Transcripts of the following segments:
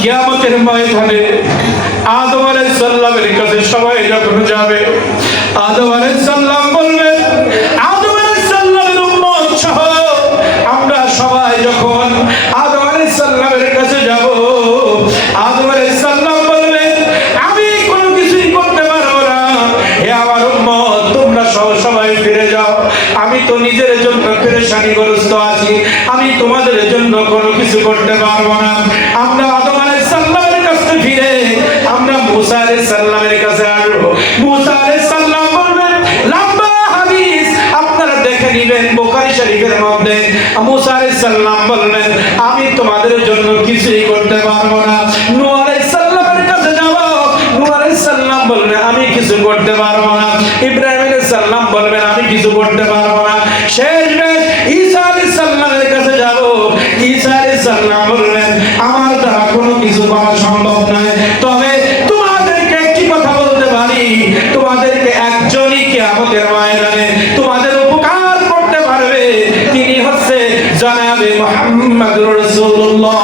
কিয়ামতের ময়দানে আদম আলাইহিস সালামের কাছে সবাই যখন যাবে, আদম আলাইহিস সালাম বলবেন, আদম আলাইহিস সালামের উম্মত সহ আমরা সবাই যখন আদম আলাইহিস সালামের কাছে যাব, আদম আলাইহিস সালাম বলবেন, আমি কোনো কিছুই করতে পারবো না, হে আমার উম্মত তোমরা সবাই ফিরে যাও, আমি তো নিজের জন্য পেরেশানিগ্রস্ত আছি, আমি তোমাদের জন্য কোনো কিছু করতে পারবো না। আমরা আদম আলাইহিস সালামের কাছে ফিরে আমরা মুসা আলাইহিস সালামের কাছে আসবো। মুসা আলাইহিস সালাম বলবেন, লম্বা হাদিস আপনারা দেখে নেবেন বুখারী শরীফের মধ্যে, মুসা আলাইহিস সালাম বলবেন, আমি তোমাদের জন্য কিছুই করতে পারবো না। নূহ আলাইহিস সালামের কাছে যাব, নূহ আলাইহিস সালাম বলবেন, আমি কিছু করতে পারবো না। ইব্রাহিম আলাইহিস সালাম বলবেন, আমি কিছু করতে পারবো না। শেষমেশ ঈসা আলাইহিস সালামের কাছে যাব, ঈসা আলাইহিস সালাম বলবেন, আমার দ্বারা কোনো কিছু করা সম্ভব নয়, তবে তোমাদেরকে একটি কথা বলতে পারি, তোমাদেরকে একজনই কিয়ামতের ময়দানে তোমাদের উপকার করতে পারবে, তিনি হচ্ছে জনাবে মুহাম্মদুর রাসূলুল্লাহ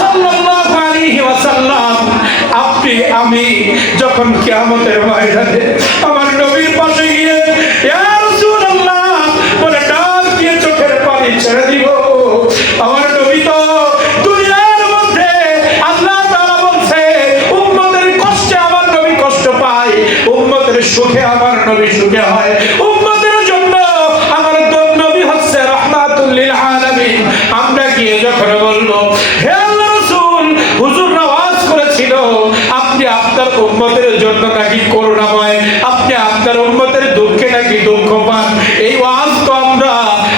সাল্লাল্লাহু আলাইহি ওয়াসাল্লাম। আপনি আমি যখন কিয়ামতের ময়দানে আমার নবীর পাশে গিয়ে ইয়া রাসূলুল্লাহ বলে ডাক দিয়ে চোখের পানি ছেড়ে দিব, আমার নবী তো দুনিয়ার মধ্যে আল্লাহ তাআলা বলছে উম্মতের কষ্টে আমার নবী কষ্ট পায়, উম্মতের সুখে আমার নবী সুখে হয়, উম্মতের জন্য আমার নবী হচ্ছে রাহমাতুল লিল আলামিন। আমরা গিয়ে যখন বলবো, হে আল্লাহর রাসূল, হুজুর ওয়াজ করেছিল আপনি আপনার উম্মতের জন্য নাকি করুণাময়, আপনি আপনার উম্মতের দুঃখে নাকি দুঃখ পান, এই ওয়াজ তো আমরা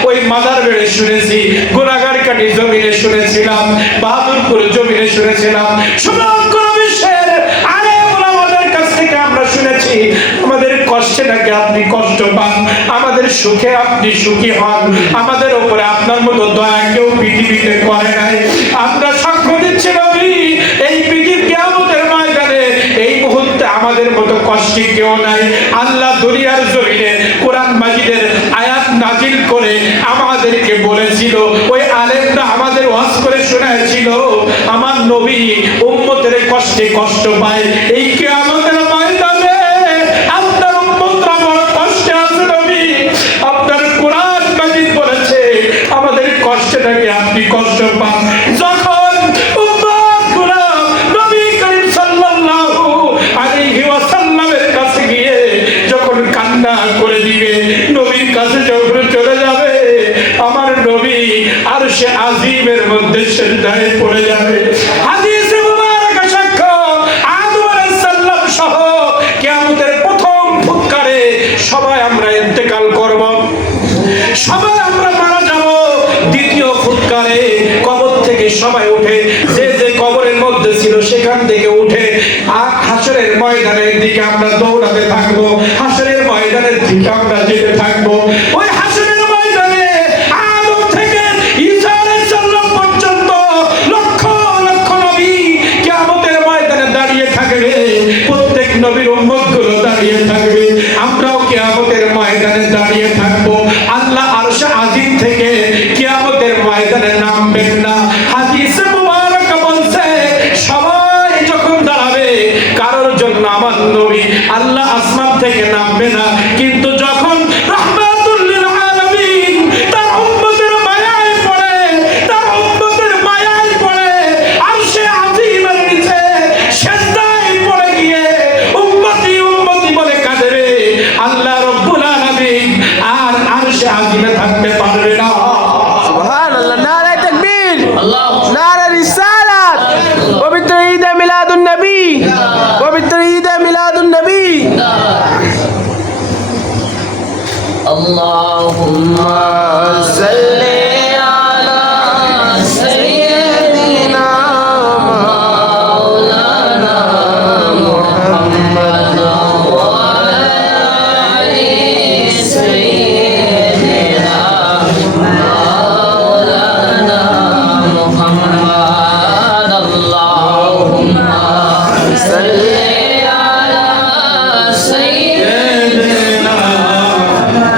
ওই মাদার বেড়ে শুনেছি, গুনাহগার কাটি জমিনে শুনেছিলাম, বাহাদুরপুর জমিনে শুনেছিলাম, সমগ্র বিশ্বের আলেম ওলামাদের কাছ থেকে আমরা শুনেছি আমাদের কষ্টে নাকি আপনি কষ্ট পান, আমাদের সুখে আপনি সুখী হন, আমাদের উপরে আপনার মতো দয়া কেউ পৃথিবীতে করে নাই। আমরা সাক্ষ্য দিচ্ছি নবী, এই পৃথিবী কিয়ামতের ময়দানে এই মুহূর্তে আমাদের মতো কষ্টে কেউ নাই। আল্লাহ দুনিয়ার জমিনে কোরআন মাজিদের আয়াত নাজিল করে আমাদেরকে বলেছিল, ওই আলেমরা আমাদের ওয়াজ করে শোনাচ্ছিল আমার নবী উম্মতের কষ্টে কষ্ট পায়, এই কিয়ামতের ময়দানে আপনার উম্মতরা বড় কষ্টে আছে নবী, আপনার কোরআন মাজিদ বলেছে আমাদের কষ্টে নাকি আপনি কষ্ট পান। যখন উম্মতগুলো নবী করিম সাল্লাল্লাহু আলাইহি ওয়াসাল্লামের কাছে গিয়ে যখন কান্না করে দিবে, নবীর কাছে যখন চলে যাবে, আমার নবী আরশে আজিমের মধ্যে সিজদায় পড়ে যাবে। হাদিসে মুবারকা সাক্ষ্য, আদম আলাইহিস সালাম সহ কিয়ামতের প্রথম ফুৎকারে সবাই আমরা ইন্তেকাল করব, সবাই আমরা মারা যাব। দ্বিতীয় ফুৎকারে কবর থেকে সবাই উঠে, যে যে কবরের মধ্যে ছিল সেখান থেকে উঠে হাশরের ময়দানের দিকে আমরা দৌড়াতে থাকবো, হাশরের ময়দানের দিকে আমরা যেতে থাকবো। ওই হাশরের ময়দানে আদম থেকে ঈসা আলাইহিস সালাম পর্যন্ত লক্ষ লক্ষ নবী কিয়ামতের ময়দানে দাঁড়িয়ে থাকবে, প্রত্যেক নবীর উম্মতগুলো দাঁড়িয়ে থাকবে, আমরাও কিয়ামতের ময়দানে দাঁড়িয়ে থাকবো। আল্লাহ আরশে আজিম থেকে কিয়ামতের ময়দানে নামবেন না। হাদিসে মুবারকা বলছে সবাই যখন দাঁড়াবে কারোর জন্য আমার নবী আল্লাহ আসমান থেকে নামবে না, কিন্তু যখন রাহমাতুল লিল আলামিন তার উম্মতের মায়ায় পড়ে, তার উম্মতের মায়ায় পড়ে আরশে আজিমের নিচে সিজদায় পড়ে গিয়ে উম্মতি উম্মতি বলে কাঁদবে, আল্লাহ রাব্বুল আলামিন আর আরশে আজিমে থাকতে পারবে না। সুবহানাল্লাহ, নারে তাকবীর, নারে রিসালাত, পবিত্র ঈদে মিলাদুন নবী, পবিত্র ঈদে মিলাদুন নবী। আল্লাহুম্মা সাল্লি আলা সাইয়্যিদিনা মাওলানা মুহাম্মদ ওয়া আলি সাইয়্যিদিনা মাওলানা মুহাম্মদ। আল্লাহুম্মা সাল্লি আলা সাইয়্যিদিনা মাওলানা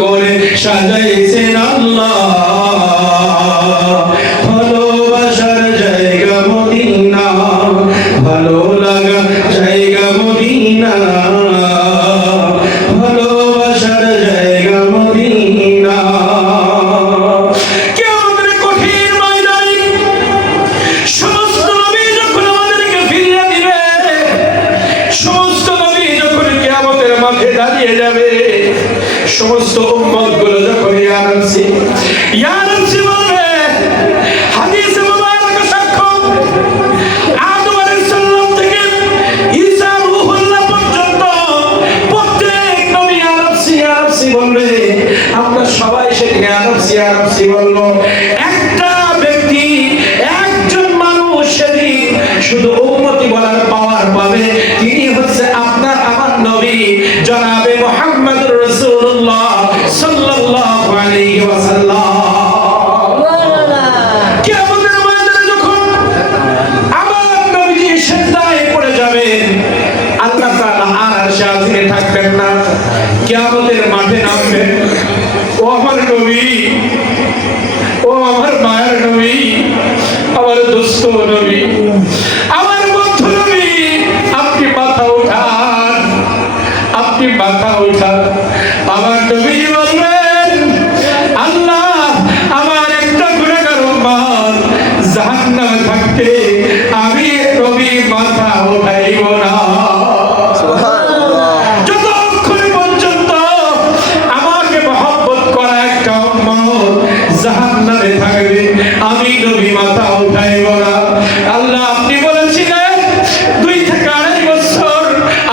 করে সাজাইছেন আল্লাহ। ভালোবাসার জায়গা মদিনা, ভালো লাগা জায়গা মদিনা, ভালোবাসার জায়গা মদিনা। কিয়ামতের কঠিন ময়দানে সমস্ত নবী যখন আমাদেরকে ফিরিয়ে দিবে, সমস্ত নবী যখন কিয়ামতের মাঠে দাঁড়িয়ে যাবে, সমস্ত উম্মত গুলো যখন ইয়া নফসি বলবে, হাদিসে মুবারক সাক্ষ্য, আদম আলাইহিস সালাম থেকে ঈসা রূহুল্লাহ পর্যন্ত প্রত্যেক নবী ইয়া নফসি বলবে। আমরা সবাই সেদিকে ইয়া নফসি বলবো। একটা ব্যক্তি, একজন মানুষ সেদিন শুধু উম্মতি বলার পাওয়ার পাবে, তিনি হচ্ছে আপনার আমার নবী জনাবে মুহাম্মদুর রাসূলুল্লাহ সাল্লাল্লাহু আলাইহি ওয়াসাল্লাম। কিয়ামতের ময়দানে যখন আমার নবীজি সিজদায় পড়ে যাবেন, আল্লাহ তাআলা আর আরশে আজিমে থাকবেন না, কিয়ামতের মাঠে নামবেন। ও আমার নবী, ও আমার মায়ের নবী, আমার দোস্ত নবী, আমার বন্ধু নবী, আপনি মাথা উঠান, আপনি মাথা উঠান। আমার নবী বলবেন, আল্লাহ আমার একটা গুনাহগার উম্মত জাহান্নামে থাকতে আমি নবী মাথা উঠাইব না। যতক্ষণ পর্যন্ত আমাকে মহব্বত করা একটা উম্মত জাহান্নামে থাকবে, আমি নবী মাথা উঠাইব না। আল্লাহ আপনি বলেছিলেন 2 থেকে 2.5 বছর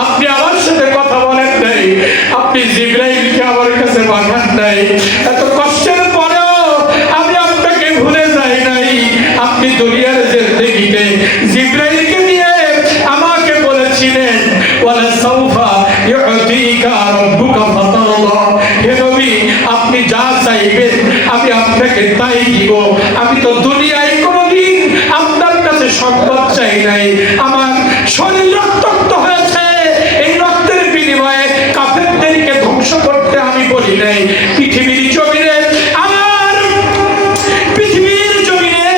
আপনি আমার সাথে কথা বলেন নাই, আপনি জিবরাইলকে আমার কাছে পাঠান নাই। এত কষ্টের পরেও আমি আপনাকে ভুলে যাই নাই। আপনি দুনিয়ার জিন্দেগিতে জিবরাইলকে দিয়ে আমাকে বলেছিলেন, ওয়ালা সাউফা ইউতিকা রাব্বুকা ফাতারদা। হে নবী, আপনি যা চাইবেন আমি আপনাকে তাই দিব। আমি তো দুনিয়ায় কোনোদিন আপনার কাছে সম্পদ চাই নাই। আমার শরীর রক্তাক্ত হয়েছে, এই রক্তের বিনিময়ে কাফেরদেরকে ধ্বংস করতে আমি বলি নাই। পৃথিবীর জমিনে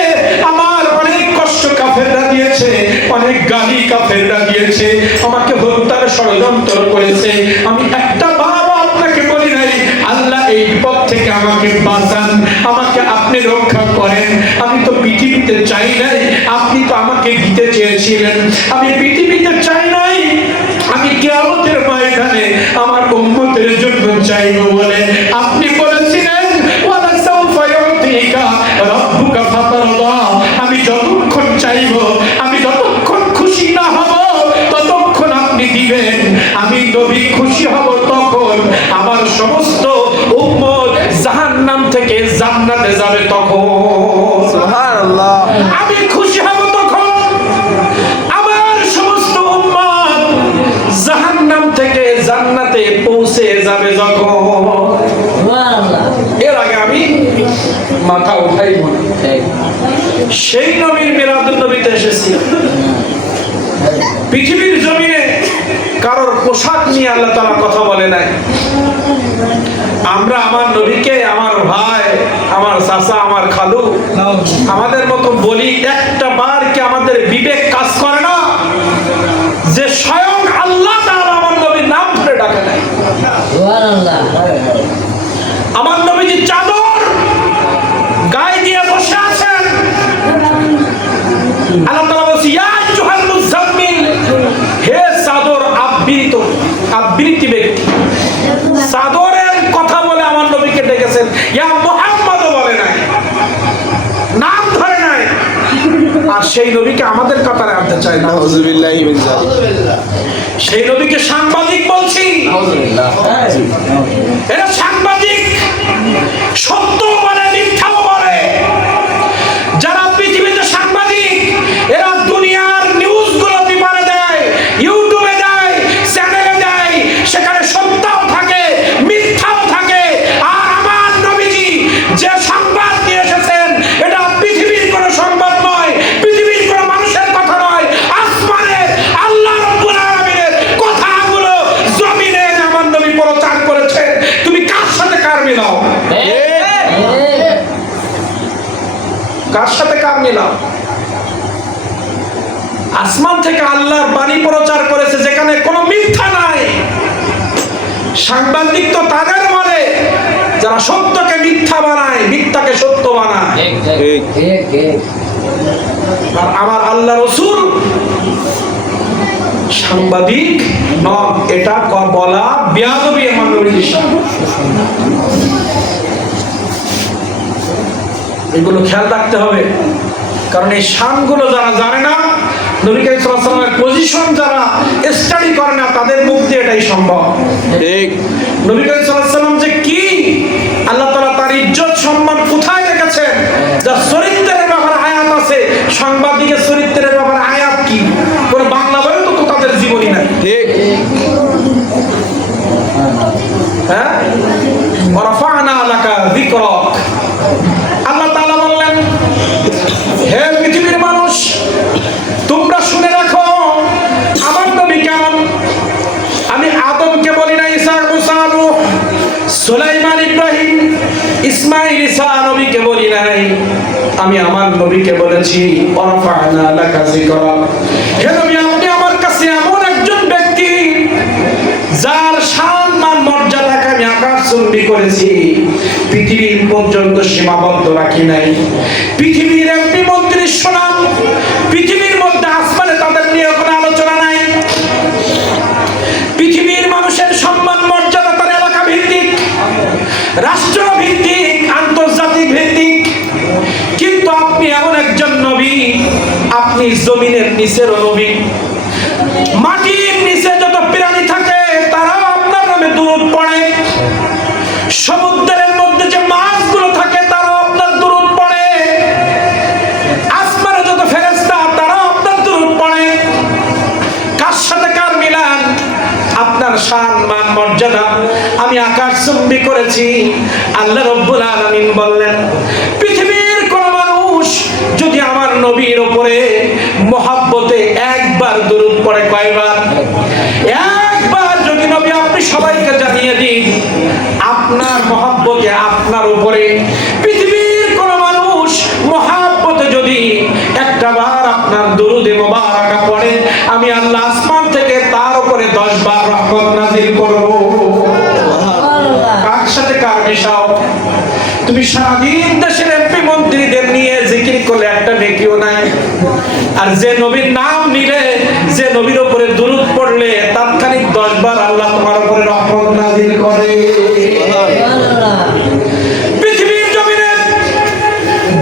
আমার অনেক কষ্ট কাফেররা দিয়েছে, অনেক গালি কাফেররা দিয়েছে, আমাকে হত্যার ষড়যন্ত্র করেছে। আমি একটা বারও আপনাকে বলি নাই আল্লাহ এই বিপদ থেকে আমাকে বাঁচান, আমাকে আপনি রক্ষা করেন। আমি তো পৃথিবীতে চাই নাই, আপনি তো আমাকে দিতে চেয়েছিলেন। আমি পৃথিবীতে চাই নাই, আমি কিয়ামতের ময়দানে আমার উম্মতের জন্য চাইবো বলে আপনি বলেছিলেন, ওয়ালা সাউফা ইউতিকা রাব্বুকা ফাতারদা। আমি যতক্ষণ চাইবো, আমি যতক্ষণ খুশি না হব, ততক্ষণ আপনি দিবেন। আমি নবী খুশি হব তখন আমার সমস্ত উম্মত জাহান্নাম থেকে জান্নাতে যাবে তখন। সুবহানাল্লাহ। আমি খুশি হব তখন আমার সমস্ত উম্মত জাহান্নাম থেকে জান্নাতে পৌঁছে যাবে যখন। এর আগে আমি মাথা উঠাইব না। সেই নবীর মিলাদুন নবীতে এসেছি। পৃথিবীর জমিনে কারোর পোশাক নিয়ে আল্লাহ তাআলা কথা বলে নাই। আমরা আমার নবীকে আমার ভাই, আমার চাচা, আমার খালু, আমাদের মতো বলি, একটা বার কি আমাদের বিবেক কাজ করে না যে স্বয়ং আল্লাহ তাআলা আমার নবীর নাম ধরে ডাকে নাই? আমার নবীজি চাদর গায়ে দিয়ে বসে আছেন, আল্লাহ তাআলা বলছে, ইয়া আইয়ুহাল মুযাম্মিল, হে চাদর আবৃত ব্যক্তি। চাদরের কথা বলে আমার নবীকে ডেকেছেন, ইয়া মুহাম্মদ বলে নাই, নাম ধরে নাই। আর সেই নবীকে আমাদের কাতারে আনতে চায় না। নাউযুবিল্লাহি মিন যালিক। সেই নবীকে সাংবাদিক বলছি। এরা সাংবাদিক, সত্য বলে মিথ্যাও বলে। যারা পৃথিবীতে সাংবাদিক, এরা দুনিয়ার নিউজ গুলো পেপারে দেয়, ইউটিউবে দেয়, চ্যানেলে দেয়, সেখানে সত্যও থাকে মিথ্যাও থাকে। আর আমার নবীজি যে সংবাদ নিয়ে এসেছেন, এটা পৃথিবীর কোনো সংবাদ নয়, পৃথিবীর কোনো মানুষের কথা নয়, আসমানের আল্লাহ রাব্বুল আলামিনের কথাগুলো জমিনে আমার নবী প্রচার করেছেন। তুমি কার কার সাথে কার মিলাপ? আসমান থেকে আল্লাহর বাণী প্রচার করেছে যেখানে কোনো মিথ্যা নাই। সাংবাদিক তো তাদের বলে যারা সত্যকে মিথ্যা বানায়, মিথ্যাকে সত্য বানায়। আর আমার আল্লাহ রাসূল সাংবাদিক নন, এটা বলা বেয়াদবি আমার নবীর সাথে। এগুলো খেয়াল রাখতে হবে, কারণ এই শানগুলো যারা জানে না, নবী করিম সাল্লাল্লাহু আলাইহি ওয়াসাল্লামের পজিশন যারা স্টাডি করে না, তাদের মুখ দিয়ে এটাই সম্ভব। ঠিক, নবী করিম সাল্লাল্লাহু আলাইহি ওয়াসাল্লাম যে কি, আল্লাহ তাআলা তার ইজ্জত সম্মান কোথায় রেখেছেন, যার চরিত্রের ব্যাপারে আয়াত আছে, সাংবাদিকের চরিত্রের ব্যাপারে আয়াত কি? কোন বাংলা বলে তো তাদের জীবনী নাই। ঠিক, হ্যাঁ, ওয়ারাফা'না লাকা যিকরাক। আল্লাহ তাআলা বললেন, হে পৃথিবীর মানুষ, তোমরা শুনে রাখো আমার নবী কেমন। আমি আদমকে বলি না ঈসা, মুসা, নূহ, সুলাইমান, ইব্রাহিম, ইসমাঈল, ঈসা নবীকে বলি নাই, আমি আমার নবীকে বলেছি ওয়ারাফা'না লাকা যিকরাক। হে নবী, আপনি আমার কাছে এমন একজন ব্যক্তি যার শান মান মর্যাদাকে আমি আকাশচুম্বী করেছি, পৃথিবীর পর্যন্ত সীমাবদ্ধ রাখি নাই। পৃথিবীর এমপি মন্ত্রীর সুনাম, পৃথিবীর মধ্যে আসমানে তাদের নিয়ে কোনো আলোচনা নাই। পৃথিবীর মানুষের সম্মান মর্যাদা তার এলাকা ভিত্তিক, রাষ্ট্র ভিত্তিক, আন্তর্জাতিক ভিত্তিক। কিন্তু আপনি এমন একজন নবী, আপনি জমিনের নিচেরও নবী। মাটির নিচে যত প্রাণী থাকে তারাও আপনার নামে দুরূদ পড়ে। সমুদ্রের মধ্যে যে মাছগুলো থাকে তারাও আপনার দুরূদ পড়ে। আসমানে যত ফেরেশতা তারাও আপনার দুরূদ পড়ে। কার সাথে কার মিলান? আপনার শান মান মর্যাদা আমি আকাশচুম্বী করেছি। আল্লাহ রাব্বুল আলামিন বললেন, পৃথিবীর কোন মানুষ যদি আমার নবীর উপরে মহব্বতে একবার দুরূদ পড়ে, কয়বার? একবার। যদি নবী আপনি সবাইকে জানিয়ে দিন আপনার মহব্বতে আপনার উপরে পৃথিবীর কোন মানুষ মহব্বতে যদি একটা বার আপনার দুরূদে মুবারাকা পড়ে, আমি আল্লাহ আসমান থেকে তার উপরে 10 বার রহমত নাযিল করব। কার সাথে কার মিশাও? তুমি সারাদিন দেশের এমপি মন্ত্রীদের নিয়ে জিকির করলে একটা নেকিও নাই। আর যে নবীর নাম নিলে, যে নবীর উপরে দুরূদ পড়লে তাৎক্ষণিক 10 বার আল্লাহ তোমার উপরে রহমত নাযিল করে। পৃথিবীর জমিনে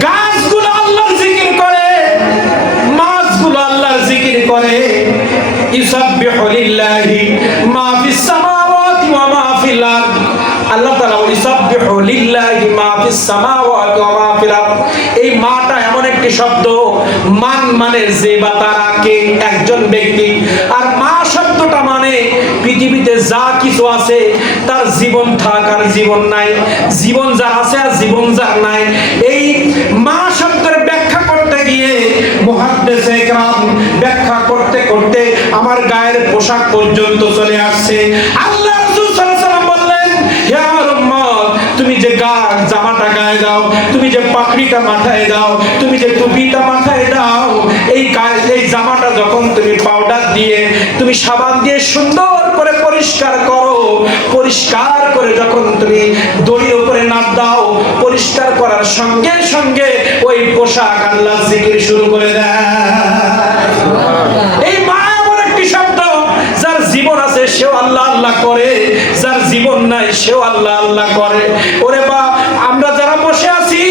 গাছগুলো আল্লাহর জিকির করে, মাছগুলো আল্লাহর জিকির করে। ইউসাব্বিহু লিল্লাহি মা ফিস সামাওয়াতি ওয়া মা ফিল আরদ। আল্লাহ তাআলা ইউসাব্বিহু লিল্লাহি মা ফিস সামাওয়াতি ওয়া মা ফিল আরদ। এই মাটা এমন একটি শব্দ, মান মানে যে বা তারা, কে, একজন ব্যক্তি। আর মা শব্দটা মানে পৃথিবীতে যা কিছু আছে তার জীবন থাক আর জীবন নাই, জীবন যার আছে আর জীবন যার নাই। এই মা শব্দের ব্যাখ্যা করতে গিয়ে মুহাদ্দিস ইকরাম ব্যাখ্যা করতে করতে আমার গায়ের পোশাক পর্যন্ত চলে আসছে। আল্লাহ রাসূল সাল্লাল্লাহু আলাইহি ওয়াসাল্লাম বললেন, হে আমার উম্মত, তুমি যে জামাটা গায়ে দাও, তুমি যে পাগড়িটা মাথায় দাও, তুমি যে টুপিটা মাথায় দাও, এই জামাটা যখন তুমি পাউডার দিয়ে, তুমি সাবান দিয়ে সুন্দর করে পরিষ্কার করো, পরিষ্কার করে যখন তুমি দড়ির উপরে নাপ দাও, পরিষ্কার করার সঙ্গে সঙ্গে ওই পোশাক আল্লাহ জিকির শুরু করে দেয়। এই মা এমন একটি শব্দ, যার জীবন আছে সেও আল্লাহ আল্লাহ করে, যার জীবন নাই সেও আল্লাহ আল্লাহ করে। ওরে বা, আমরা যারা বসে আছি,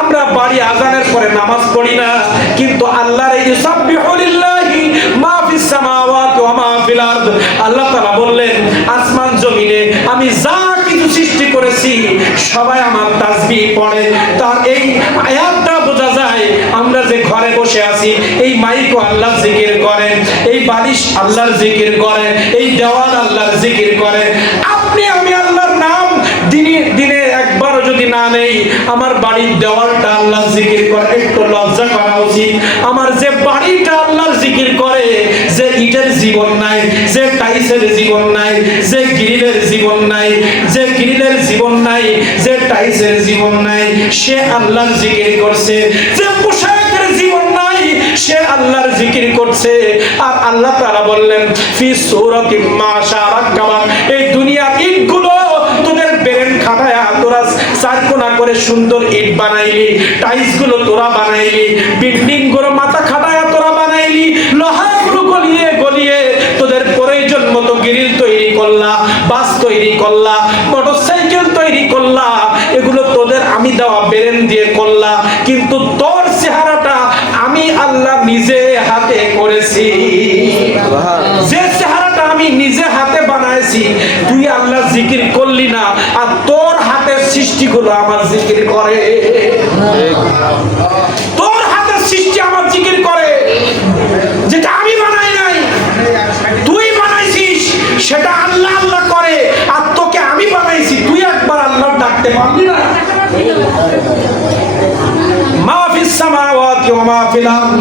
আমরা বাড়ি আজানের পরে নামাজ পড়ি না, কিন্তু আল্লাহর এই ইউসাব্বিহু লিল্লাহি মা ফিস সামাওয়াতি ওয়া মা ফিল আরদ। আল্লাহ তাআলা বললেন, আসমান জমিনে আমি যা কিছু সৃষ্টি করেছি সবাই আমার তাসবিহ পড়ে। তার এই আয়াতটা বোঝা যায়, আমরা যে ঘরে বসে আছি, এই মাইকও আল্লাহর জিকির করে, এই বালিশ আল্লাহর জিকির করে, এই দেওয়াল আল্লাহর জিকির করে। আপনি আমি আল্লাহর নাম দিনে দিনে একবারও যদি না নেই, আমার বাড়ির দেওয়ালটা আল্লাহর জিকির করে, একটু লজ্জা করা উচিত। আমার যে বাড়িটা আল্লাহর জিকির করে, যে ইটের জীবন নাই, যে টাইসের জীবন নাই, যে গ্রিলের জীবন নাই, যে গ্রিলের জীবন নাই, যে টাইসের জীবন নাই, সে আল্লাহর জিকির করছে। যে সে আল্লাহর জিকির করছে। আর আল্লাহ তাআলা বললেন ফি সূরাতি মাশা রাক্কাবা, এই দুনিয়ার ইটগুলো তোদের ব্রেন খাটায়া তোরা চারকোনা করে সুন্দর ইট বানাইলি, টাইলস গুলো তোরা বানাইলি, বিল্ডিং গুলো মাথা খাটায়া তোরা বানাইলি, লোহাগুলো গলিয়ে গলিয়ে তোদের প্রয়োজন মতো গ্রিল তৈরি করলা, বাস তৈরি করলা, মোটরসাইকেল তৈরি করলা, এগুলো তোদের আমি দেওয়া ব্রেন দিয়ে করলা। কিন্তু তোর চেহারাটা আমি আল্লাহ নিজে হাতে করেছি। যে চেহারাটা আমি নিজে হাতে বানাইছি, তুই আল্লাহ জিকির করলি না, আর তোর হাতের সৃষ্টিগুলো আমার জিকির করে। তোর হাতের সৃষ্টি আমার জিকির করে, যেটা আমি বানাই নাই, তুই বানাইছিস, সেটা আল্লাহ আল্লাহ করে। আর তোকে আমি বানাইছি, তুই একবার আল্লাহ ডাকতে পারলি না। মা ফিস সামাওয়াতি ওয়া মা ফিল আরদ,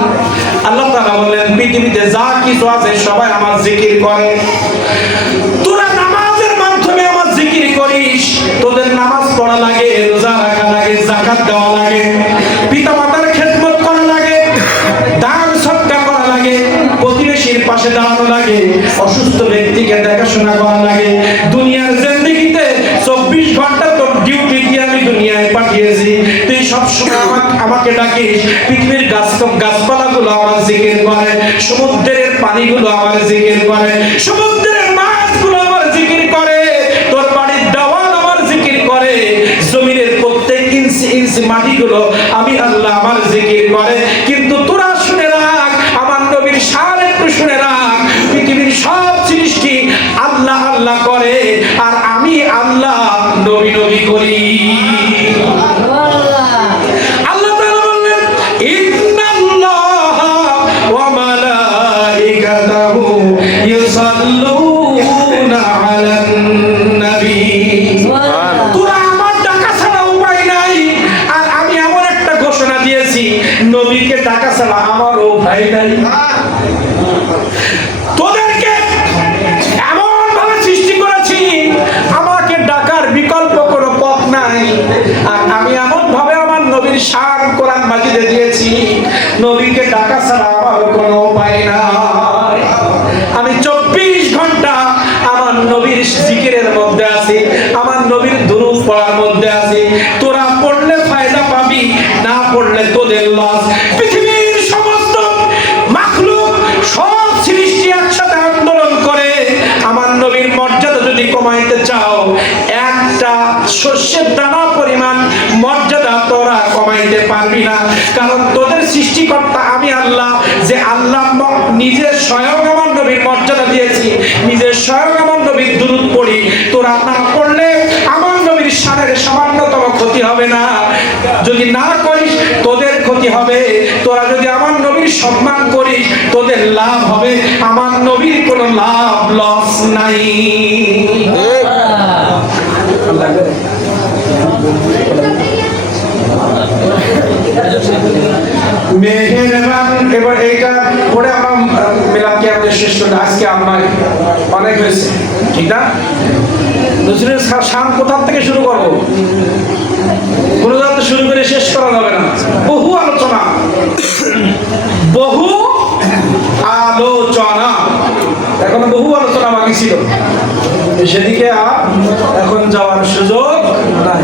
আল্লাহ তাআলা বলেন পৃথিবীতে যা কিছু আছে সবাই আমার জিকির করে। তোরা নামাজের মাধ্যমে আমার জিকির করিস, তোদের নামাজ পড়া লাগে, রোজা রাখা লাগে, যাকাত দেওয়া লাগে, পিতামাতার খেদমত করা লাগে, দান সদকা করা লাগে, প্রতিবেশীর পাশে দাঁড়ানো লাগে, অসুস্থ ব্যক্তিকে দেখাশোনা করা লাগে। দুনিয়ার জিন্দেগিতে 24 ঘন্টা তোর ডিউটি দিয়ে আমি দুনিয়ায় পাঠিয়েছি, তুই সবসময় আমাকে ডাকিস। পৃথিবীর গাছপালাগুলো আমার জিকির করে, সমুদ্রের পানিগুলো আমার জিকির করে, সমুদ্রের মাছগুলো আমার জিকির করে, তোর বাড়ির দেওয়াল আমার জিকির করে, জমিনের প্রত্যেক ইঞ্চি ইঞ্চি মাটিগুলো আমি আল্লাহ আমার জিকির করে। কিন্তু তোরা শুনে রাখ, আমার নবীর শান একটু শুনে রাখ, পৃথিবীর সব সৃষ্টি আল্লাহ আল্লাহ করে, আর আমি আল্লাহ নবী নবী করি। আল্লাহ তাআলা বললেন ইন্নাল্লাহা ওয়া মালাইকাতাহু ইউসাল্লুনা আলান নবী। তোরা আমার ডাকা ছাড়া উপায় নাই, আর আমি এমন একটা ঘোষণা দিয়েছি, নবীকে ডাকা ছাড়া আমারও উপায় নাই। তোদেরকে এমন ভাবে সৃষ্টি করেছি, আমাকে ডাকার বিকল্প কোনো পথ নাই। আর আমি এমন ভাবে আমার নবীর শান কোরআন মাজিদে দিয়েছি, নবীকে ডাকা ছাড়া আমার কোনো উপায় নাই। আমি 24 ঘন্টা আমার নবীর জিকিরের মধ্যে আছি, আমার নবীর দুরূদ পড়ার মধ্যে আছি। তোরা পড়লে ফায়দা পাবি, না পড়লে তোদের লস। পৃথিবীর সমস্ত মাখলুক সব সৃষ্টি একসাথে আন্দোলন করে আমার নবীর মর্যাদা যদি কমাইতে চাও, একটা শস্যের দানা পরিমাণ মর্যাদা তোরা কমাইতে পারবি না। কারণ তোদের সৃষ্টিকর্তা আমি আল্লাহ, যে আল্লাহ নিজে স্বয়ং আমার নবীর মর্যাদা দিয়েছি, নিজে স্বয়ং আমার নবীর দুরূদ পড়ি। তোরা না পড়লে আমার নবীর শানের সামান্যতম ক্ষতি হবে না। যদি না করিস তোদের ক্ষতি হবে। তোরা যদি আমার নবীর সম্মান করিস তোদের লাভ হবে, আমার নবীর কোনো লাভ লস নাই। মেহেরবান। এবার এইটা পরে আমরা মিলাদকে আমাদের শেষ করতে, আজকে আমার অনেক হয়েছে, ঠিক না? নজরুলের শান কোথা থেকে শুরু করবো? কোনো জায়গা শুরু করে শেষ করা যাবে না। বহু আলোচনা, বহু আলোচনা, এখনো বহু আলোচনা বাকি ছিল, সেদিকে আর এখন যাওয়ার সুযোগ নাই।